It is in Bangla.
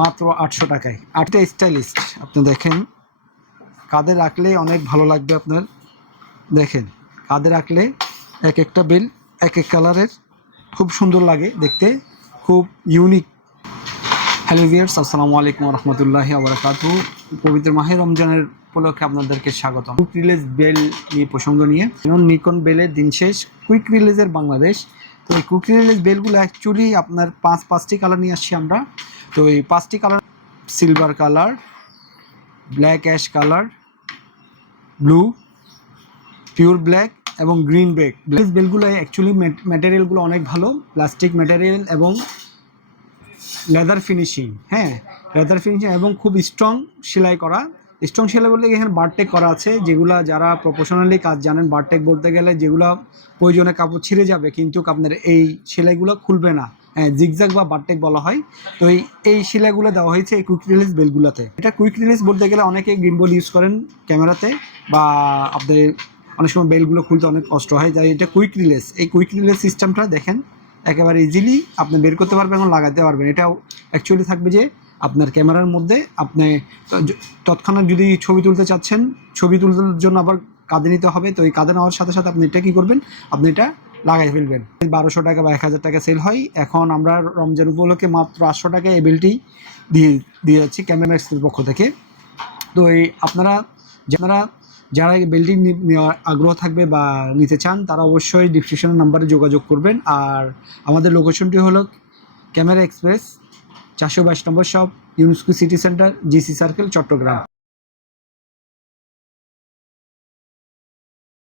মাত্র 800 টাকায়। আটটা স্টাইলিস্ট আপনি দেখেন, কাঁধে রাখলে অনেক ভালো লাগবে আপনার। দেখেন কাঁধে রাখলে এক একটা বেল এক এক কালারের, খুব সুন্দর লাগে দেখতে, খুব ইউনিক। হ্যালো ভিউয়ার্স, আসসালামু আলাইকুম রহমতুল্লাহি ওয়া বারাকাতুহু। পবিত্র মাহে রমজানের উপলক্ষে আপনাদেরকে স্বাগতম। কুইক রিলিজ বেল নিয়ে প্রসঙ্গ নিয়ে, নিকন বেলের দিন শেষ, কুইক রিলিজের বাংলাদেশ। তো এই কুইক রিলিজ বেলগুলো অ্যাকচুয়ালি আপনার পাঁচটি কালার নিয়ে আসছি আমরা। তো এই 5টি colour: silver colour, black ash colour, blue, pure black এবং গ্রিন ব্ল্যাক। বেলগুলো অ্যাকচুয়ালি ম্যাটেরিয়ালগুলো অনেক ভালো, প্লাস্টিক ম্যাটেরিয়াল এবং লেদার ফিনিশিং। হ্যাঁ, লেদার ফিনিশিং এবং খুব স্ট্রং সেলাই করা। স্ট্রং সেলাই বলতে এখানে বারটেক করা আছে, যেগুলো যারা প্রফেশনালি কাজ জানেন, বারটেক বলতে গেলে যেগুলো প্রয়োজনে কাপড় ছিঁড়ে যাবে কিন্তু আপনার এই সেলাইগুলো খুলবে না, হ্যাঁ, জিগজ্যাগ বা বারটেক বলা হয়। তো এই সেলাইগুলো দেওয়া হয়েছে এই কুইক রিলিজ বেলগুলোতে। এটা কুইক রিলিজ বলতে গেলে অনেকে গিম্বল ইউজ করেন ক্যামেরাতে, বা আপনাদের অনেক সময় বেলগুলো খুলতে অনেক কষ্ট হয়, তাই এটা কুইক রিলিজ। এই কুইক রিলিজ সিস্টেমটা দেখেন একেবারে ইজিলি আপনি বের করতে পারবেন এবং লাগাতে পারবেন। এটাও অ্যাকচুয়ালি থাকবে যে আপনার ক্যামেরার মধ্যে আপনি তৎক্ষণাৎ যদি ছবি তুলতে চাচ্ছেন, ছবি তুলতে জন্য আবার কাঁধে নিতে হবে। তো এই কাঁধে নেওয়ার সাথে সাথে আপনি এটা কী করবেন, আপনি এটা লাগাই ফেলবেন। 1200 টাকা বা 1000 টাকা সেল হয়। এখন আমরা রমজান উপলক্ষে মাত্র 800 টাকায় এই বেলটি দিয়ে যাচ্ছি ক্যামেরা এক্সের পক্ষ থেকে। তো এই আপনারা যারা এই বেলটি নেওয়ার আগ্রহ থাকবে বা নিতে চান, তারা অবশ্যই ডিসক্রিপশনের নাম্বারে যোগাযোগ করবেন। আর আমাদের লোকেশনটি হলো camera express 422 number shop, UNESCO city centre, GC circle, Chittagong.